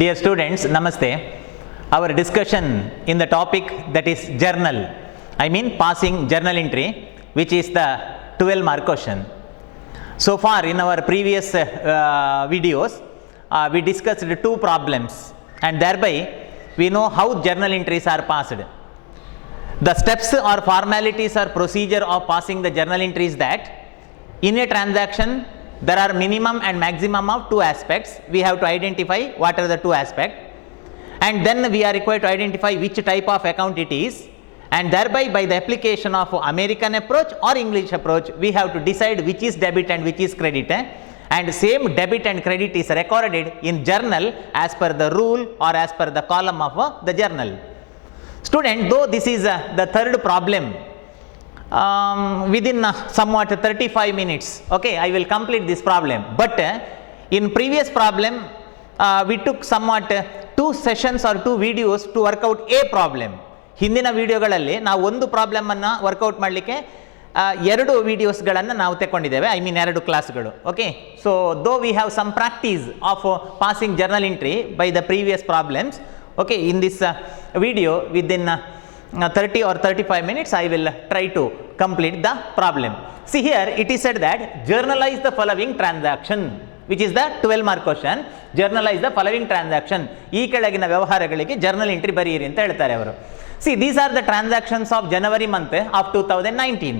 Dear students, Namaste. Our discussion in the topic that is journal, I mean passing journal entry, which is the 12 mark question. So far in our previous videos, we discussed two problems and thereby we know how journal entries are passed. The steps or formalities or procedure of passing the journal entry is that in a transaction there are minimum and maximum of two aspects. We have to identify what are the two aspects, and then we are required to identify which type of account it is, and thereby by the application of American approach or English approach we have to decide which is debit and which is credit, and same debit and credit is recorded in journal as per the rule or as per the column of the journal. Student, though this is the third problem, within somewhat 35 minutes, okay, I will complete this problem. But in previous problem, we took somewhat 2 sessions or 2 videos to work out a problem. ಹಿಂದಿನ ವಿಡಿಯೋಗಳಲ್ಲಿ ನಾವು ಒಂದು problem ಅನ್ನು workout ಮಾಡಲಿಕ್ಕೆ 2 ವಿಡಿಯೋಸ್ಗಳನ್ನು ನಾವು ತಗೊಂಡಿದ್ದೇವೆ, I mean 2 ಕ್ಲಾಸ್ಗಳು. Okay, so though we have some practice of passing journal entry by the previous problems. Okay, in this video within 30 or 35 minutes I will try to complete the problem. See here it is said that journalize the following transaction, which is the 12 mark question. Journalize the following transaction. ಈ ಕೆಳಗಿನ ವ್ಯವಹಾರಗಳಿಗೆ journal entry ಬರೆಯಿರಿ ಅಂತ ಹೇಳ್ತಾರೆ ಅವರು. See, these are the transactions of January month of 2019.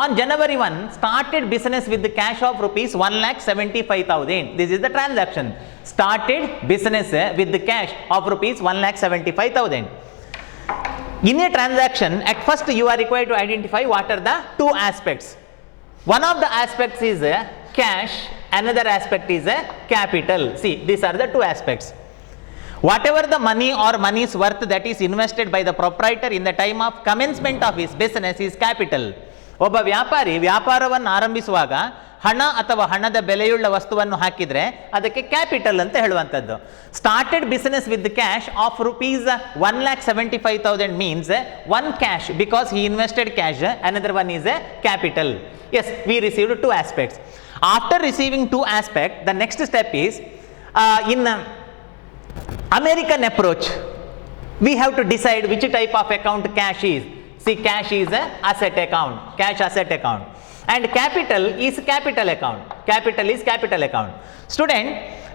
On January 1 started business with the cash of rupees 1,75,000. This is the transaction. Started business with the cash of rupees 1,75,000. In a transaction, at first you are required to identify what are the two aspects. One of the aspects is cash, another aspect is capital. See, these are the two aspects. Whatever the money or money's worth that is invested by the proprietor in the time of commencement of his business is capital. ಒಬ್ಬ ವ್ಯಾಪಾರಿ ವ್ಯಾಪಾರವನ್ನು ಆರಂಭಿಸುವಾಗ ಹಣ ಅಥವಾ ಹಣದ ಬೆಲೆಯುಳ್ಳ ವಸ್ತುವನ್ನು ಹಾಕಿದರೆ ಅದಕ್ಕೆ capital ಅಂತ ಹೇಳುವಂಥದ್ದು. Started business with cash of rupees 1,75,000 means one cash because he invested cash, another one is a capital. Yes, we received 2 aspects. After receiving 2 aspects, the next step is in American approach we have to decide which type of account cash is. See, cash is a asset account, cash asset account, and capital is capital account. Capital is capital account. Student,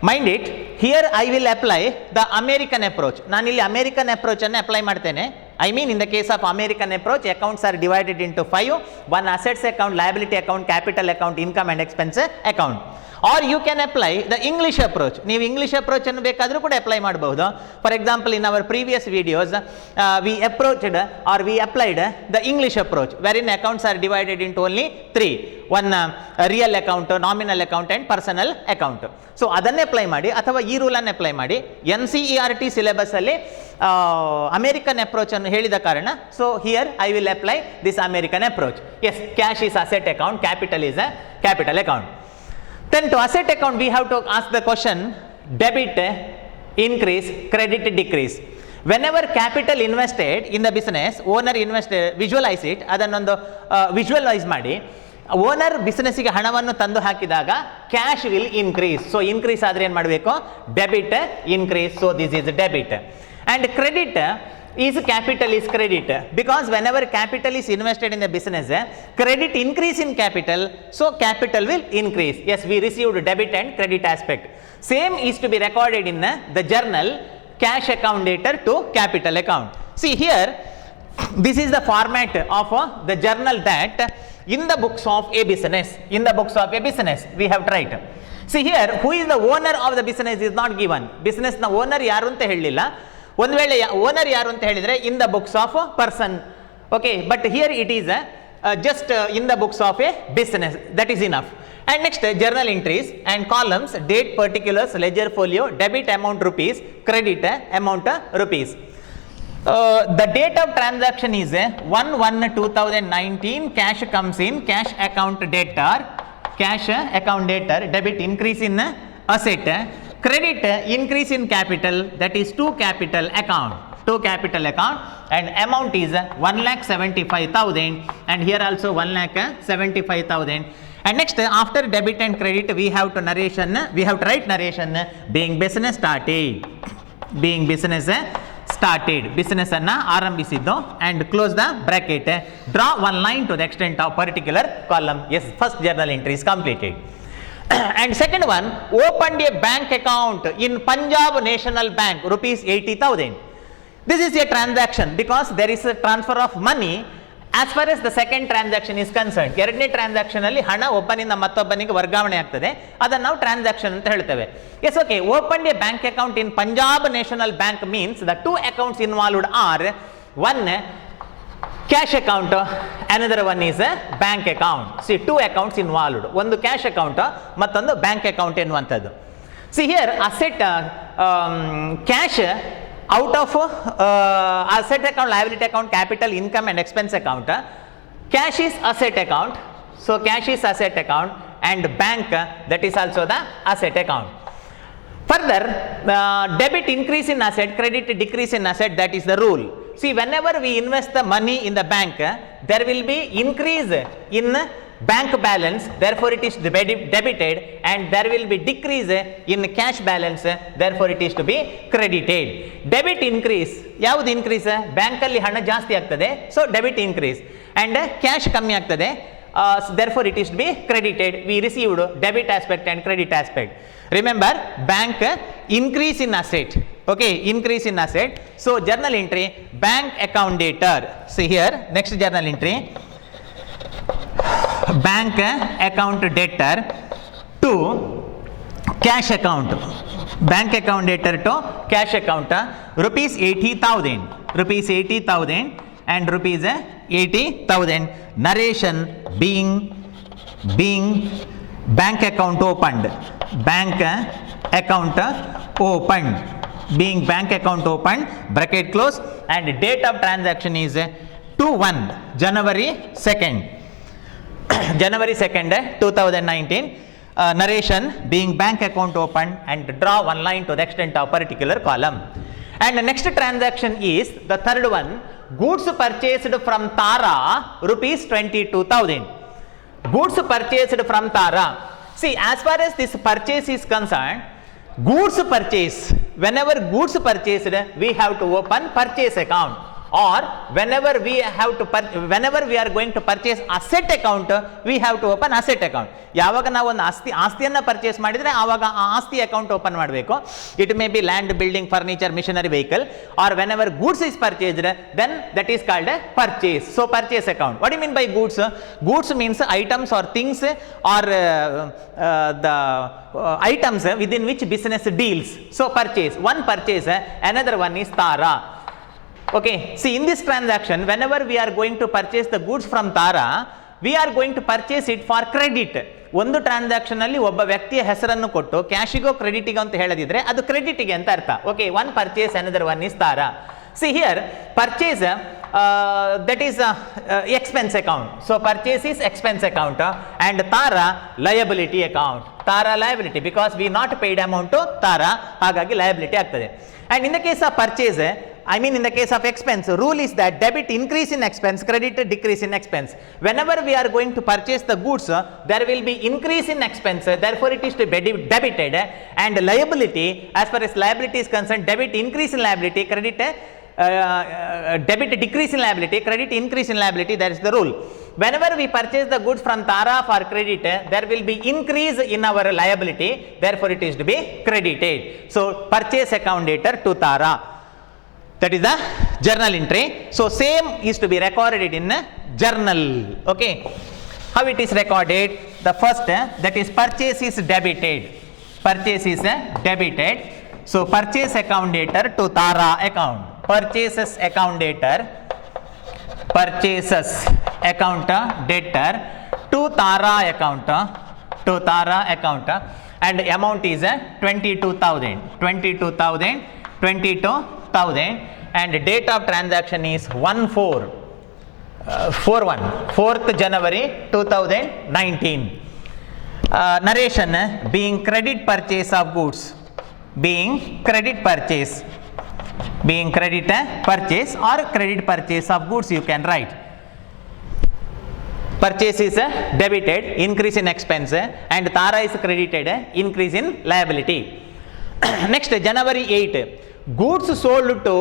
mind it, here I will apply the American approach. ನಾನು ಇಲ್ಲಿ American approach ಅನ್ನು apply ಮಾಡ್ತೇನೆ. I mean, in the case of American approach, accounts are divided into 5. One assets account, liability account, capital account, income and expense account. Or you can apply the English approach. ನೀವು English approach ಅನ್ನು ಬೇಕಾದರೂ ಕೂಡ apply ಮಾಡಬಹುದು. For example, in our previous videos we approached or we applied the English approach wherein accounts are divided into only 3. One real account, nominal account and personal account. So ಅದನ್ನೇ apply ಮಾಡಿ ಅಥವಾ ಈ ರೂಲನ್ನು apply ಮಾಡಿ. NCERT syllabus ಅಲ್ಲಿ American approach ಅನ್ನು ಹೇಳಿದ ಕಾರಣ so here I will apply this American approach. Yes, cash is asset account, capital is a capital account. Then to asset account we have to ask the question debit increase, credit decrease. Whenever capital invested in the business, owner invested, visualize it, ಅದನ್ನೊಂದು visualise ಮಾಡಿ. Owner ಬಿಸ್ನೆಸ್ಸಿಗೆ ಹಣವನ್ನು ತಂದು ಹಾಕಿದಾಗ cash will increase. So increase ಆದರೆ ಏನು ಮಾಡಬೇಕು? Debit increase. So this is debit. And credit is capital is credit because whenever capital is invested in the business, credit increase in capital, so capital will increase. Yes, we received debit and credit aspect. Same is to be recorded in the journal, cash account later to capital account. See here, this is the format of the journal that in the books of a business, in the books of a business we have tried. See here, who is the owner of the business is not given. Business na owner yaru anta helilla. ಒಂದು ವೇಳೆ owner ಯಾರು ಅಂತ ಹೇಳಿದರೆ in the books of person. Okay, but here it is just in the books of A business, that is enough. And next journal entries and columns, date, particulars, leisure folio, debit amount rupees, credit amount rupees. The date of transaction is 1/1/2019. Cash comes in, cash account debtor, cash account debtor, debit increase in asset, credit increase in capital, that is to capital account, to capital account, and amount is 1,75,000, and here also 1,75,000. And next, after debit and credit we have to write narration being business started. being business started, business anna ಆರಂಭಿಸಿದ್ದು, and close the bracket, draw one line to the extent of particular column. Yes, first journal entry is completed. And second one, opened a bank account in Punjab National Bank, rupees 80,000. This is a transaction because there is a transfer of money. As far as the second transaction is concerned, ಎರಡನೇ transaction ಅಲ್ಲಿ ಹಣ ಒಬ್ಬನಿಂದ ಮತ್ತೊಬ್ಬನಿಗೆ ವರ್ಗಾವಣೆ ಆಗ್ತದೆ, ಅದನ್ನು ನಾವು transaction ಅಂತ ಹೇಳ್ತೇವೆ. Yes, okay. Opened a bank account in Punjab National Bank means the two accounts involved are one cash account, another one is a bank account. See, two accounts involved. ಒಂದು cash account ಮತ್ತೊಂದು bank account ಎನ್ನುವಂಥದ್ದು. See here, asset cash out of asset account, liability account, capital, income and expense account. Cash is asset account, so cash is asset account, and bank, that is also the asset account. Further, debit increase in asset, credit decrease in asset, that is the rule. See, whenever we invest the money in the bank, there will be increase in bank balance, therefore it is debited, and there will be decrease in cash balance, therefore it is to be credited. Debit increase, ಯಾವುದು increase? Bank ಅಲ್ಲಿ ಹಣ ಜಾಸ್ತಿ ಆಗ್ತದೆ, so debit increase, and cash ಕಮ್ಮಿ ಆಗ್ತದೆ, therefore it is to be credited. We received debit aspect and credit aspect. Remember, bank increase in asset, okay, increase in asset. So journal entry, bank account debtor. See here, next journal entry, bank account debtor to cash account, bank account debtor to cash account, rupees 80,000, rupees 80,000 and rupees 80,000. Narration, being bank account opened, bank account opened, being bank account opened, bracket close, and date of transaction is 2/1, January 2nd, January 2nd, 2019. Narration, being bank account opened, and draw one line to the extent of particular column. And the next transaction is the third one, goods purchased from Tara, rupees 22,000. Goods purchased from Tara. See, as far as this purchase is concerned, goods purchase, whenever goods purchased, we have to open purchase account, or whenever we are going to purchase asset account, we have to open asset account. ಯಾವಾಗ ನಾವು ಒಂದು ಆಸ್ತಿಯನ್ನು purchase ಮಾಡಿದರೆ ಆವಾಗ ಆ ಆಸ್ತಿ account open ಮಾಡಬೇಕು. It may be land, building, furniture, machinery, vehicle, or whenever goods is purchased, then that is called purchase. So purchase account. What you mean by goods? Goods means items or things or the items within which business deals. So purchase, one purchase, another one is Tara. Okay, see, in this transaction, whenever we are going to purchase the goods from Tara, we are going to purchase it for credit. ಒಂದು transaction ಅಲ್ಲಿ ಒಬ್ಬ ವ್ಯಕ್ತಿಯ ಹೆಸರನ್ನು ಕೊಟ್ಟು ಕ್ಯಾಶಿಗೋ ಕ್ರೆಡಿಟಿಗೋ ಅಂತ ಹೇಳದಿದ್ರೆ ಅದು ಕ್ರೆಡಿಟಿಗೆ ಅಂತ ಅರ್ಥ. Okay, one purchase, another one is Tara. See here purchase, that is expense account. So purchase is expense account, and Tara liability account. Tara liability, because we not paid amount to Tara, ಹಾಗಾಗಿ liability ಆಗ್ತದೆ. And in the case of purchase, I mean in the case of expense, rule is that debit increase in expense, credit decrease in expense. Whenever we are going to purchase the goods, there will be increase in expense, therefore it is to be debited. And liability, as far as liability is concerned, debit increase in liability, credit debit decrease in liability, credit increase in liability, that is the rule. Whenever we purchase the goods from Tara for credit, there will be increase in our liability, therefore it is to be credited. So purchase account debtor to Tara, that is the journal entry. So same is to be recorded in a journal. Okay, how it is recorded? The first, that is purchase is debited, purchase is debited. So purchase account debtor to Tara account, purchases account debtor, purchases account debtor to Tara account, to Tara account, and amount is 22,000, 22,000, 22,000, and date of transaction is 1/4/41, 4th January 2019. Narration, being credit purchase of goods, being credit purchase, being credit purchase or credit purchase of goods, you can write. Purchase is debited, increase in expense, and Tara is credited, increase in liability. Next, January 8, goods sold to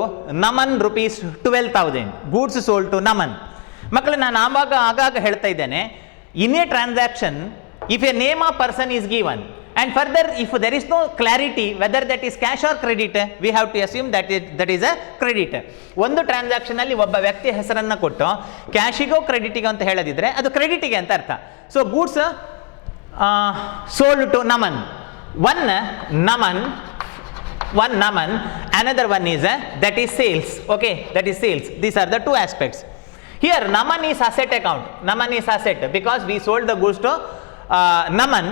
Naman rupees 12,000. Goods sold to Naman. ಮಕ್ಕಳು ನಾನು ಆಗಾಗ ಹೇಳ್ತಾ ಇದ್ದೇನೆ, in a transaction if a name of person is given and further if there is no clarity whether that is cash or credit, we have to assume that is a credit. ಒಂದು transaction ಅಲ್ಲಿ ಒಬ್ಬ ವ್ಯಕ್ತಿ ಹೆಸರನ್ನು ಕೊಟ್ಟು ಕ್ಯಾಶಿಗೋ ಕ್ರೆಡಿಟಿಗೋ ಅಂತ ಹೇಳದಿದ್ರೆ ಅದು ಕ್ರೆಡಿಟಿಗೆ ಅಂತ ಅರ್ಥ. So goods sold to Naman, one naman, another one is that is sales. Okay, that is sales. These are the two aspects. Here naman is asset account. Naman is asset because we sold the goods to naman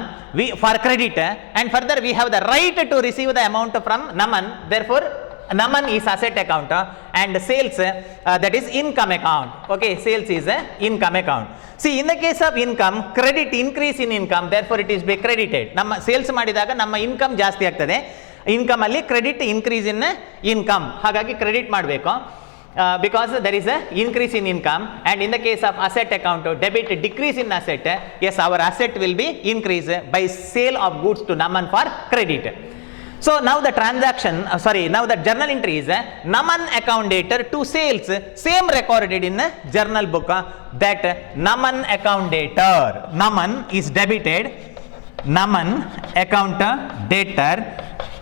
for credit, and further we have the right to receive the amount from naman. Therefore naman is asset account, and sales that is income account. Okay, sales is income account. See, in the case of income, credit increase in income, therefore it is be credited. ನಮ್ಮ sales ಮಾಡಿದಾಗ ನಮ್ಮ income ಜಾಸ್ತಿ ಆಗ್ತದೆ, income ಅಲ್ಲಿ credit increase ಇನ್ income, ಹಾಗಾಗಿ credit ಮಾಡಬೇಕು. Because there is a increase in income, and in the case of asset account, debit decrease in asset, yes, our asset will be increased by sale of goods to naman for credit. So now the transaction, now the journal entry is naman account dater to sales, same recorded in journal book, that naman account dater, naman is debited, naman account dater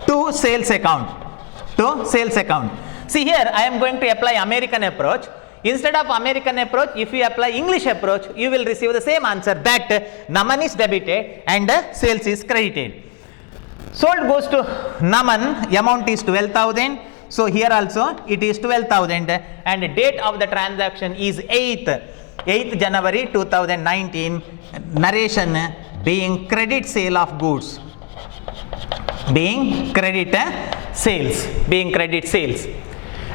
to sales account, See here I am going to apply American approach. Instead of American approach, if you apply English approach, you will receive the same answer, that naman is debited and sales is credited. Sold goes to naman, amount is 12,000. So here also it is 12,000, and date of the transaction is 8th January 2019. Narration being credit sale of goods, being credit sales.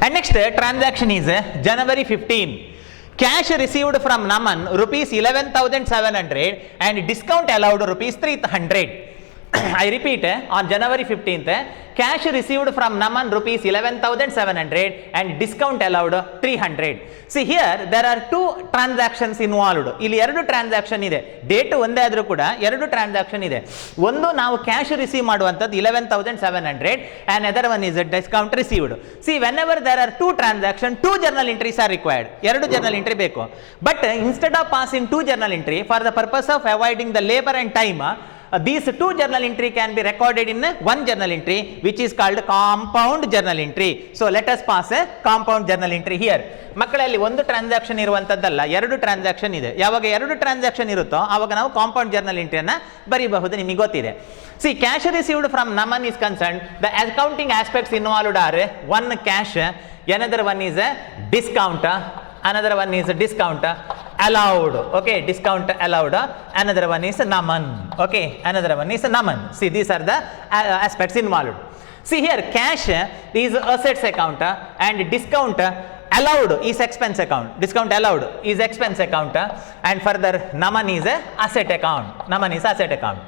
And next transaction is January 15. Cash received from naman rupees 11,700 and discount allowed rupees 300. I repeat, on January 15th, cash received from naman rupees 11,700 and discount allowed 300. See here there are two transactions involved. ಇಲ್ಲಿ ಎರಡು transaction ಇದೆ, date ಒಂದೇ ಆದರೂ ಕೂಡ ಎರಡು transaction ಇದೆ. ಒಂದು ನಾವು ಕ್ಯಾಶ್ ರಿಸೀವ್ ಮಾಡುವಂಥದ್ದು 11,700 and other one is a discount received. See, whenever there are two transactions, two journal entries are required. ಎರಡು journal entry ಬೇಕು. But instead of passing two journal entry, for the purpose of avoiding the labor and time, these two journal entry can be recorded in one journal entry, which is called compound journal entry. So let us pass a compound journal entry here. ಮಕ್ಕಳಲ್ಲಿ ಒಂದು transaction ಇರುವಂತದ್ದಲ್ಲ, ಎರಡು transaction ಇದೆ. ಯಾವಾಗ ಎರಡು transaction ಇರುತ್ತೋ ಆವಾಗ ನಾವು compound journal ಎಂಟ್ರಿಯನ್ನು ಬರೀಬಹುದು, ನಿಮಗೆ ಗೊತ್ತಿದೆ. See, cash received from naman is concerned, the accounting aspects involved are one cash, another one is a discount, another one is a discount allowed. Okay, discount allowed, another one is naman. Okay, another one is naman. See, these are the aspects involved. See here, cash is assets account and discount allowed is expense account. Discount allowed is expense account, and further naman is a asset account. Naman is asset account.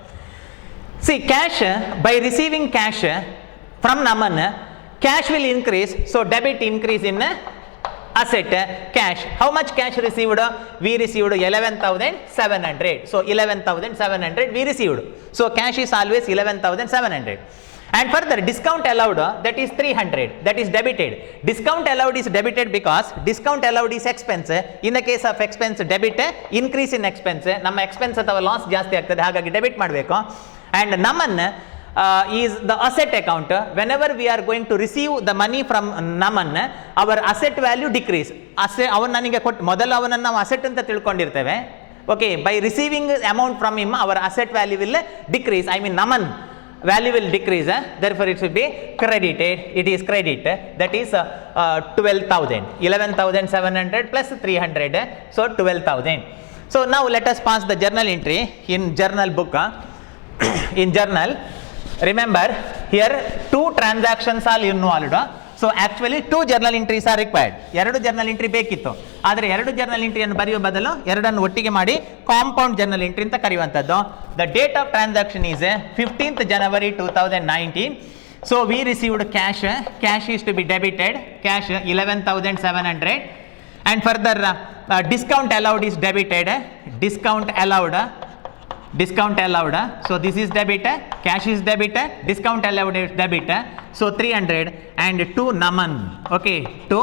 See, cash, by receiving cash from naman, cash will increase, so debit increase in asset cash. How much cash received? We received 11,700. So 11,700 we received. So cash is always 11,700. And further discount allowed, that is 300, that is debited. Discount allowed is debited because discount allowed is expense. In the case of expense, debit increase in expense, ನಮ್ಮ expense ಅಥವಾ loss ಜಾಸ್ತಿ ಆಗ್ತದೆ, ಹಾಗಾಗಿ debit ಮಾಡಬೇಕು. And naman is the asset account. Whenever we are going to receive the money from naman, our asset value decrease. ಅವನು ನನಗೆ ಕೊಟ್ಟು ಮೊದಲು ಅವನನ್ನು ನಾವು ಅಸೆಟ್ ಅಂತ ತಿಳ್ಕೊಂಡಿರ್ತೇವೆ. Okay, by receiving amount from him, our asset value will decrease. I mean naman value will decrease, therefore it should be credited. It is credit, that is 12,000, 11,700 plus 300, so 12,000. So now let us pass the journal entry in journal book. In journal, remember here two transactions are involved, so actually two journal entries are required. ಎರಡು journal entry ಬೇಕಿತ್ತು, ಆದರೆ ಎರಡು journal entryಯನ್ನು ಬರೆಯುವ ಬದಲು ಎರಡನ್ನು ಒಟ್ಟಿಗೆ ಮಾಡಿ compound journal entry ಅಂತ ಕರೆಯುವಂಥದ್ದು. The date of transaction is 15th January 2019. So we received cash is to be debited, cash 11,700, and further discount allowed is debited, discount allowed discount allowed, so this is debit, cash is debit, discount allowed is debit, so 300, and to Naman, okay, to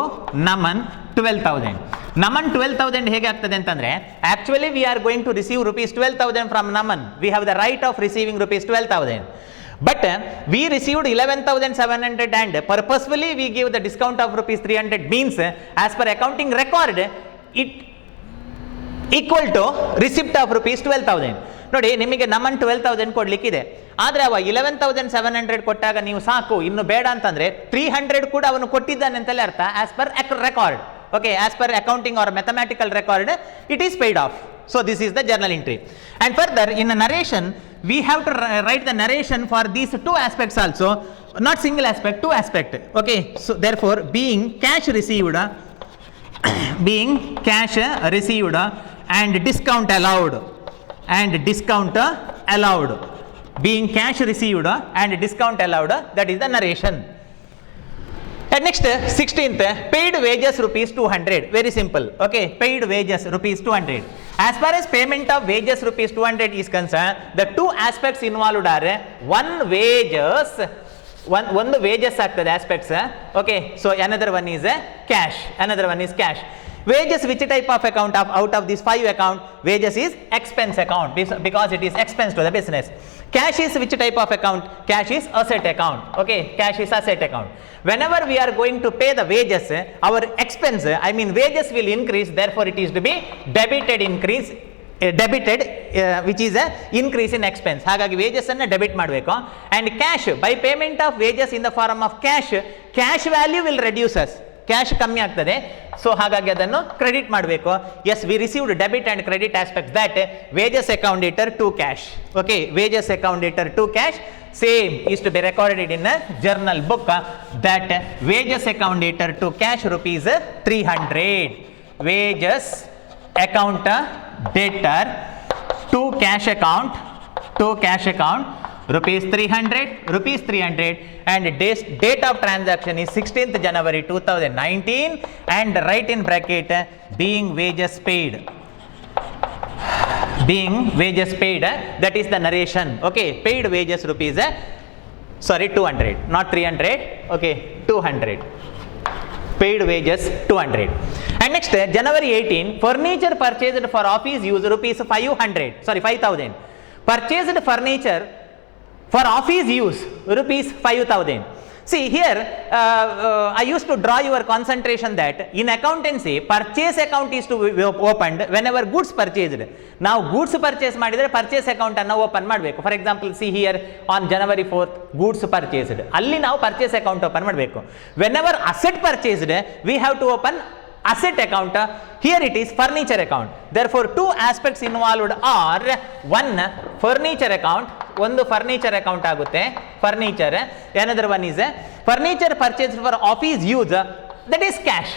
Naman 12,000. Naman 12,000 ಹೇಗೆ ಆಗ್ತದೆ ಅಂತಂದ್ರೆ, actually we are going to receive rupees 12,000 from Naman. We have the right of receiving rupees 12,000. But we received 11,700 and purposefully we give the discount of rupees 300, means as per accounting record it equal to receipt of rupees 12,000. ನೋಡಿ, ನಿಮಗೆ ನಮನ್ 12,000 ಕೊಡ್ಲಿಕ್ಕಿದೆ, ಆದರೆ ಅವ 11,700 ಕೊಟ್ಟಾಗ ನೀವು ಸಾಕು, ಇನ್ನು ಬೇಡ ಅಂತಂದ್ರೆ 300 ಕೂಡ ಅವನು ಕೊಟ್ಟಿದ್ದಾನೆ ಅಂತಲೇ ಅರ್ಥ. As per record, okay, as per accounting or mathematical record it is paid off. So this is the journal entry. And further in a narration we have to write the narration for these two aspects also, not single aspect, two aspect, okay. So therefore being cash received being cash received and discount allowed, and discount allowed, being cash received and discount allowed, that is the narration. And next 16th, paid wages rupees 200, very simple, okay, paid wages rupees 200. As far as payment of wages rupees 200 is concerned, the two aspects involved are one wages ಆಗ್ತದೆ aspects, okay, so another one is cash. Wages, which type of account out of these 5 account? Wages is expense account because it is expense to the business. Cash is which type of account? Cash is asset account, okay, cash is asset account. Whenever we are going to pay the wages, our expense, I mean wages will increase, therefore it is to be debited which is a increase in expense. ಹಾಗಾಗಿ wages ಅನ್ನು debit ಮಾಡಬೇಕು. And cash, by payment of wages in the form of cash value will reduce us, cash ಕಮ್ಮಿ ಆಗ್ತದೆ, so ಹಾಗಾಗಿ ಅದನ್ನು credit ಮಾಡಬೇಕು. Yes, we received debit and credit aspect that wages account debtor to cash, okay, wages account debtor to cash same is to be recorded in a journal book that wages account dater to cash rupees 300, wages account dater to cash account rupees 300, and date of transaction is 16th January 2019, and write in bracket being wages paid, that is the narration, okay. Paid wages rupees 200, not 300, okay, 200, paid wages 200. And next January 18, furniture purchased for office use rupees 5,000, purchased furniture for office use rupees 5,000. See here, I used to draw your concentration that in accountancy purchase account is to be opened whenever goods purchased. Now goods purchase ಮಾಡಿದ್ರೆ purchase account ಅನ್ನು open ಮಾಡಬೇಕು. For example see here on January 4th goods purchased, ಅಲ್ಲಿ ನಾವು purchase account open ಮಾಡಬೇಕು. Whenever asset purchased we have to open asset account, here it is furniture account. Therefore two aspects involved are one furniture account, ಒಂದು furniture account ಆಗುತ್ತೆ, furniture. another one is furniture purchased for office use, that is cash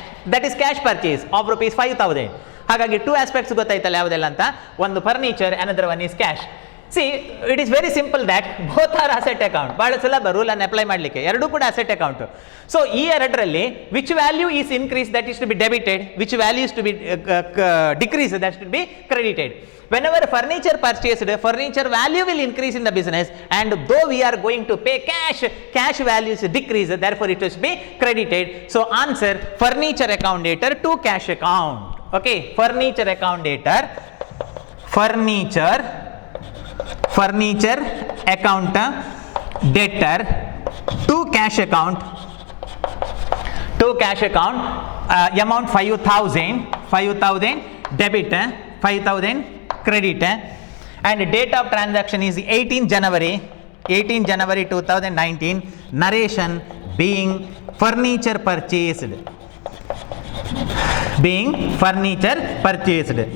purchase of rupees 5,000. ಹಾಗಾಗಿ two aspects ಗೊತ್ತಾಯ್ತಲ್ಲ ಯಾವುದೆಲ್ಲ ಅಂತ, ಒಂದು furniture, another one is cash. See, it is very simple that both are asset account. ಬಹಳ ಸುಲಭ rule ಅನ್ನು apply ಮಾಡಲಿಕ್ಕೆ, ಎರಡೂ ಕೂಡ asset account. ಸೊ ಈ ಎರಡರಲ್ಲಿ which value is increased, that is to be debited, which value is to be decreased, that is to be credited. Whenever furniture purchased, furniture value will increase in the business, and though we are going to pay cash values decrease, therefore it will be credited. So answer furniture account dater to cash account, okay. Furniture account dater, furniture account debtor to cash account, amount 5,000 debit, 5,000 credit, and date of transaction is 18 January 2019. Narration being furniture purchased.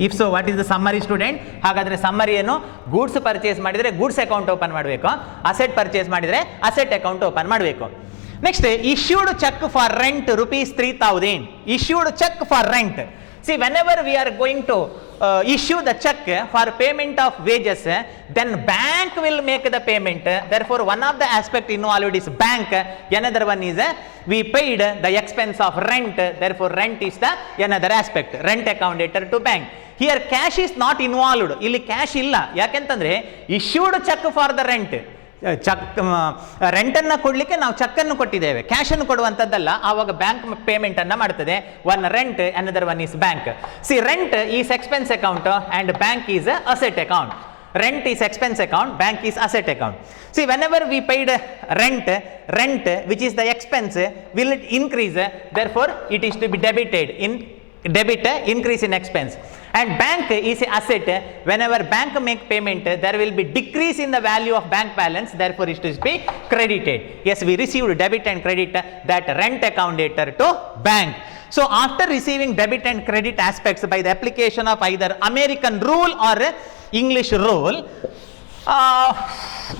If so, what is the summary, student? ಹಾಗಾದ್ರೆ summary ಏನು? Goods purchase ಮಾಡಿದ್ರೆ goods account open ಮಾಡಬೇಕು, asset purchase ಮಾಡಿದ್ರೆ asset account open ಮಾಡಬೇಕು. Next issued check for rent rupees 3,000, issued check for rent. See, whenever we are going to issue the check for payment of wages, then bank will make the payment. Therefore one of the aspect involved is bank, another one is we paid the expense of rent, therefore rent is the another aspect, rent account dater to bank. Here cash is not involved, ಇಲ್ಲಿ cash ಇಲ್ಲ. ಯಾಕೆಂತಂದ್ರೆ issued cheque for the rent, ರೆಂಟನ್ನು ಕೊಡಲಿಕ್ಕೆ ನಾವು ಚೆಕ್ಕನ್ನು ಕೊಟ್ಟಿದ್ದೇವೆ, ಕ್ಯಾಶನ್ನು ಕೊಡುವಂಥದ್ದಲ್ಲ. ಆವಾಗ bank payment ಅನ್ನು ಮಾಡ್ತದೆ. One rent, another one is bank. C rent is expense account and bank is asset account. Rent is expense account, bank is asset account. See, whenever we paid rent which is the expense will it increase, therefore it is to be debited in debit, increase in expense. And bank is asset, whenever bank make payment there will be decrease in the value of bank balance, therefore it is be credited. Yes, we received debit and credit, that rent account later to bank. So after receiving debit and credit aspects by the application of either American rule or English rule,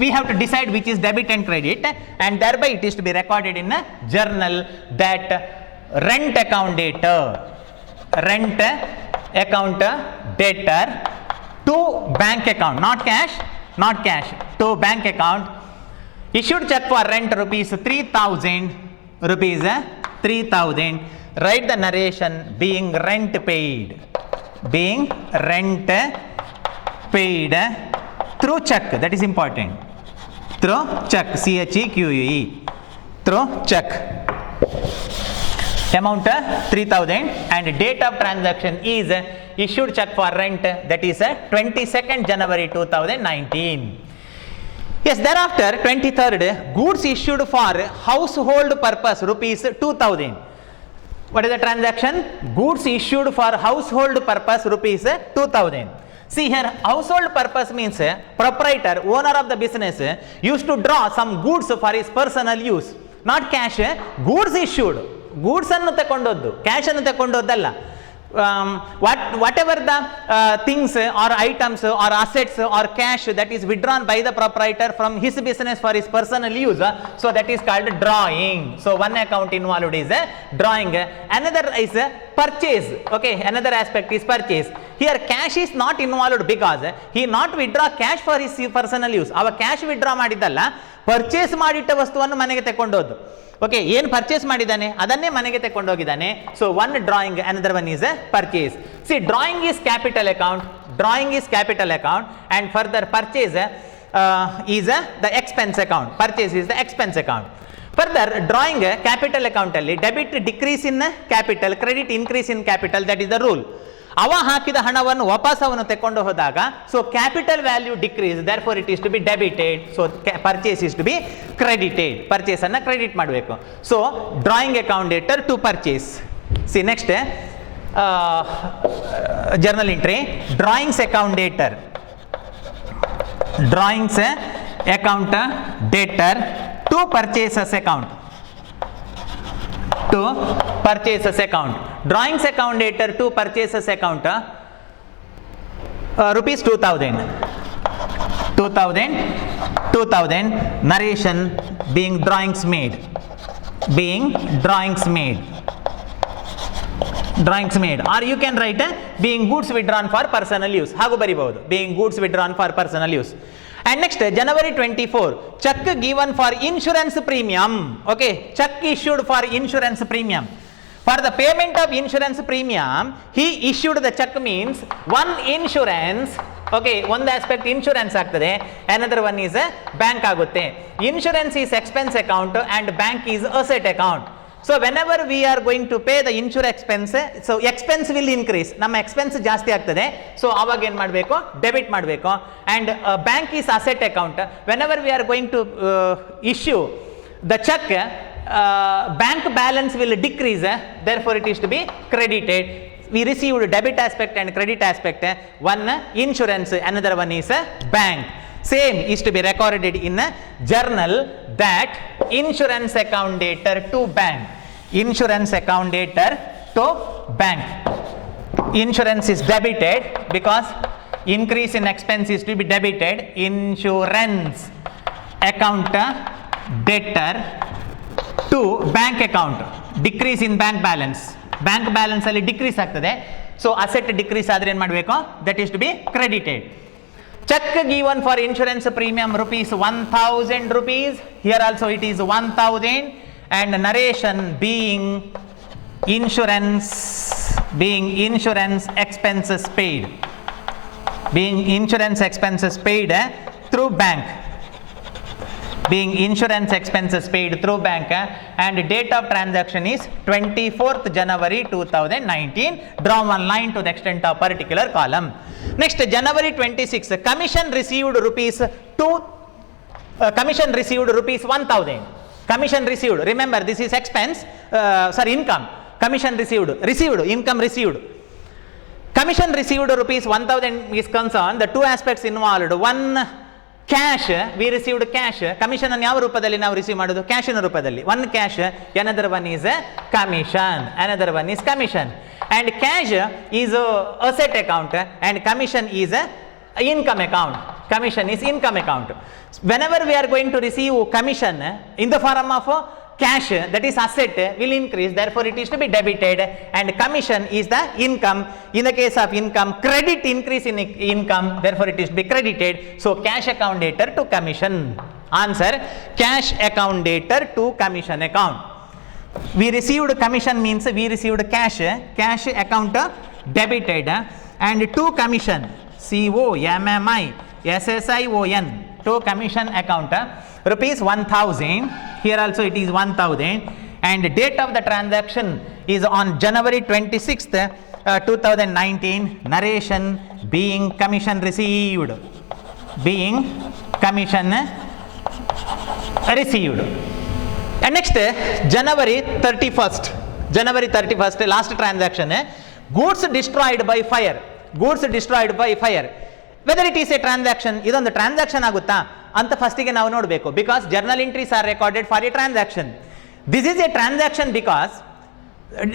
we have to decide which is debit and credit, and thereby it is to be recorded in a journal that rent account debtor to bank account, not cash, to bank account, issued check for rent rupees 3,000, write the narration being rent paid through check, that is important, through check, CHEQUE, through check. Amount 3,000 and date of transaction is issued check for rent, that is 22nd January 2019. Yes, thereafter 23rd, goods issued for household purpose rupees 2,000. What is the transaction? Goods issued for household purpose rupees 2,000. See here, household purpose means proprietor, owner of the business used to draw some goods for his personal use, not cash. Goods issued, goods annu tekondoddu, cash annu tekondodalla. Whatever the things or items or assets or cash that is withdrawn by the proprietor from his business for his personal use, so that is called drawing. So one account involved is drawing, another is purchase. Okay, another aspect is purchase. Here cash is not involved because he not withdraw cash for his personal use. Our cash withdraw ಮಾಡಿದ್ದಲ್ಲ, purchase ಮಾಡಿಟ್ಟ ವಸ್ತುವನ್ನು ಮನೆಗೆ ತಗೊಂಡೋದು. Okay, ಏನು purchase ಮಾಡಿದ್ದಾನೆ ಅದನ್ನೇ ಮನೆಗೆ ತಗೊಂಡೋಗಿದ್ದಾನೆ. So one drawing, another one is purchase. See drawing is capital account, and further purchase is the expense account. Purchase is the expense account. Further drawing capital account ಅಲ್ಲಿ debit decrease in capital, credit increase in capital, that is the rule. ಅವ ಹಾಕಿದ ಹಣವನ್ನು ವಾಪಸ್ ಅವನು ತೆಕೊಂಡು ಹೋದಾಗ, so capital value decrease, there for it is to be debited. So purchase is to be credited, purchase ಅನ್ನ credit ಮಾಡಬೇಕು. So drawing account debtor to purchase. See next journal entry, drawings account debtor to purchases account, drawings account dater to purchases account, rupees 2,000, narration being drawings made, or you can write being goods withdrawn for personal use, hagu bariಬಹುದು, being goods withdrawn for personal use. And next, January 24, check given for insurance premium. Okay, check issued for insurance premium. For the payment of insurance premium, he issued the check means one insurance. Okay, one aspect insurance ಆಗ್ತದೆ, another one is bank ಆಗುತ್ತೆ. Insurance is expense account and bank is asset account. So whenever we are going to pay the insurance expense, so expense will increase, ನಮ್ಮ expense ಜಾಸ್ತಿ ಆಗ್ತದೆ. So ಆವಾಗ ಏನು ಮಾಡಬೇಕು, debit ಮಾಡಬೇಕು. and bank is asset account. Whenever we are going to issue the check, bank balance will decrease, therefore it is to be credited. We received debit aspect and credit aspect, one insurance, another one is bank. Same is to be recorded in a journal that insurance account dater to bank. Insurance account dater to bank. Insurance is debited because increase in expense is to be debited. Insurance account dater to bank account. Decrease in bank balance. Bank balance ಅಲ್ಲಿ decrease ಆಗ್ತದೆ. So asset decrease ಆದ್ರೆ ಏನು ಮಾಡಬೇಕು, that is to be credited. Check given for insurance premium rupees 1,000 rupees. Here also it is 1,000 and narration being insurance, being insurance expenses paid, being insurance expenses paid through bank, being insurance expenses paid through bank, and date of transaction is 24th January 2019. Draw one line to the extent of particular column. Next, January 26, commission received rupees 1000. Commission received, remember this is expense, income. Commission received, income received. Commission received rupees 1000 is concerned, the two aspects involved. One, cash, we received cash. Commission ಅನ್ನು ಯಾವ ರೂಪದಲ್ಲಿ ನಾವು receive ಮಾಡೋದು? ಕ್ಯಾಶಿನ ರೂಪದಲ್ಲಿ. One cash, another one is commission, another one is commission. And cash is asset account and commission is income account. Commission is income account. Whenever we are going to receive commission in the form of cash, that is asset, will increase, therefore it is to be debited, and commission is the income. In the case of income, credit increase in income, therefore it is to be credited. So cash account dater to commission. Answer, cash account dater to commission account. We received commission means we received cash account debited, and to commission, COMMISSION, to commission account rupees 1000. Here also it is 1000, and date of the transaction is on January 26th 2019. Narration, being commission received, being commission received. And next, January 31st, last transaction, goods destroyed by fire. Goods destroyed by fire. Whether it is a transaction, ಇದೊಂದು transaction ಆಗುತ್ತಾ ಅಂತ ಫಸ್ಟಿಗೆ ನಾವು ನೋಡಬೇಕು. Because journal entries are recorded for a transaction. This is a transaction because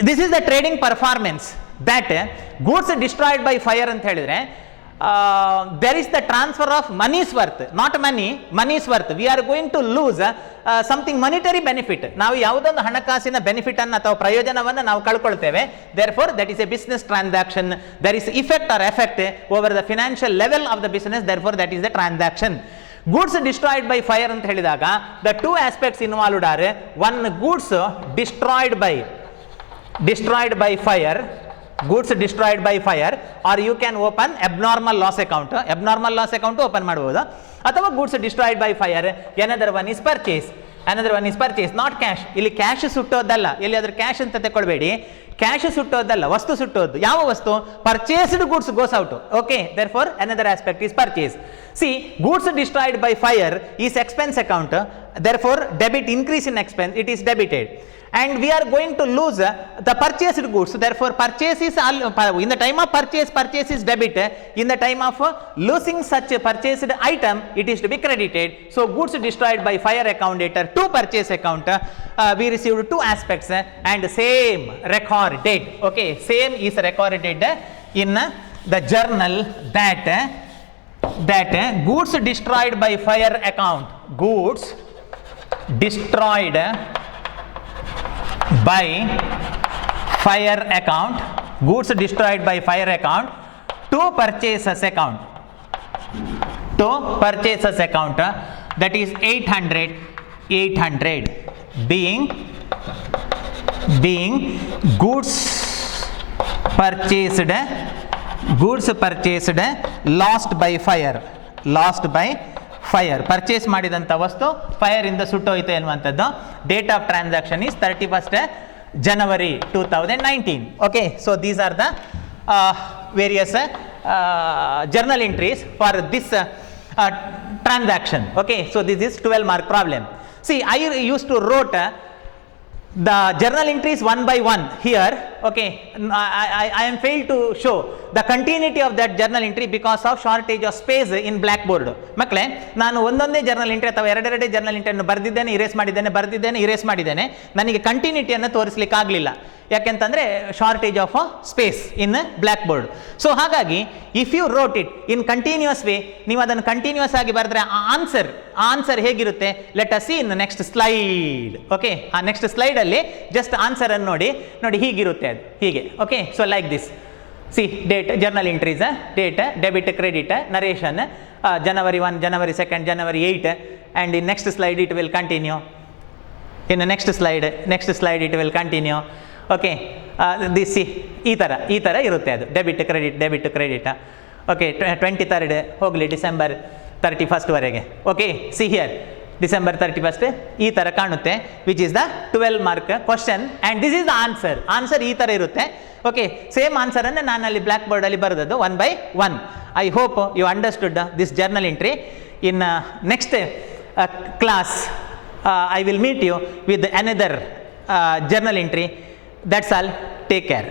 this is the trading performance that goods destroyed by fire ಅಂತ ಹೇಳಿದ್ರೆ there is the transfer of money's worth, not money's worth. We are going to lose something monetary benefit. ನಾವು ಯಾವುದೊಂದು ಹಣಕಾಸಿನ benefit ಅನ್ನು ಅಥವಾ ಪ್ರಯೋಜನವನ್ನು ನಾವು ಕಳ್ಕೊಳ್ತೇವೆ. Therefore that is a business transaction. There is effect or effect over the financial level of the business. Therefore that is the transaction. Goods destroyed by fire ಅಂತ ಹೇಳಿದಾಗ the two aspects involved are, one, goods destroyed by fire, goods destroyed by fire, or you can open abnormal loss account open ಮಾಡಬಹುದು. ಅಥವಾ goods destroyed by fire, another one is purchase, not cash. ಇಲ್ಲಿ cash ಸುಟ್ಟೋದಲ್ಲ, ಎಲ್ಲಿಯಾದ್ರೂ cash ಅಂತ ತಗೊಳ್ಬೇಡಿ. Cash ಸುಟ್ಟೋದಲ್ಲ, ವಸ್ತು ಸುಟ್ಟೋದು. ಯಾವ ವಸ್ತು? Purchased goods goes out. Okay, therefore another aspect is purchase. See, goods destroyed by fire is expense account, therefore debit increase in expense, it is debited. And we are going to lose the purchased goods, therefore purchase is in the time of purchase is debit. In the time of losing such a purchased item, it is to be credited. So goods destroyed by fire account dater to purchase account, we received two aspects and same record date. Okay, same is recorded in the journal that goods destroyed by fire account, goods destroyed by fire account, goods destroyed by fire account to purchases account, that is 800 being goods purchased lost by fire, purchase ಮಾಡಿದಂಥ ವಸ್ತು fire ಇಂದ ಸುಟ್ಟೋಯ್ತು ಎನ್ನುವಂಥದ್ದು. Date of transaction is 31st January 2019. Okay, so these are the various journal entries for this transaction. Okay, so this is 12 mark problem. See, I used to wrote the journal entries one by one here. Okay, I am failed to show the continuity of that journal entry because of shortage of space in blackboard. ಮಕ್ಕಳೇ, ನಾನು ಒಂದೊಂದೇ journal entry ಅಥವಾ ಎರಡೆರಡೇ journal ಎಂಟ್ರಿಯನ್ನು ಬರೆದಿದ್ದೇನೆ, erase ಮಾಡಿದ್ದೇನೆ. ನನಗೆ ಕಂಟಿನ್ಯೂಟಿಯನ್ನು ತೋರಿಸಲಿಕ್ಕೆ ಆಗಲಿಲ್ಲ. ಯಾಕೆಂತಂದರೆ shortage of space in black board. So ಹಾಗಾಗಿ if you wrote it in continuous way, ನೀವು ಅದನ್ನು ಕಂಟಿನ್ಯೂಸ್ ಆಗಿ ಬರೆದ್ರೆ ಆನ್ಸರ್ ಹೇಗಿರುತ್ತೆ? Let us see in next slide. Okay, ಆ ನೆಕ್ಸ್ಟ್ ಸ್ಲೈಡಲ್ಲಿ ಜಸ್ಟ್ ಆನ್ಸರ್ ಅನ್ನು ನೋಡಿ ಹೀಗಿರುತ್ತೆ ಅದು, ಹೀಗೆ. Okay, so like this. See, date, journal entries, date, debit, credit, narration, January 1, January 2, January 8, and in next slide it will continue. In the next slide it will continue. Okay this ಈ ಥರ ಇರುತ್ತೆ ಅದು debit credit okay 23rd ಹೋಗಲಿ December 31st okay see here December 31st ಈ ಥರ ಕಾಣುತ್ತೆ which is the 12 mark question and this is the answer ಈ ಥರ ಇರುತ್ತೆ ಓಕೆ ಸೇಮ್ ಆನ್ಸರನ್ನು ನಾನು ಅಲ್ಲಿ ಬ್ಲ್ಯಾಕ್ ಬೋರ್ಡಲ್ಲಿ ಬರೆದದ್ದು 1 by 1. I hope you understood this journal entry. In next class I will meet you with another journal entry. That's all. Take care.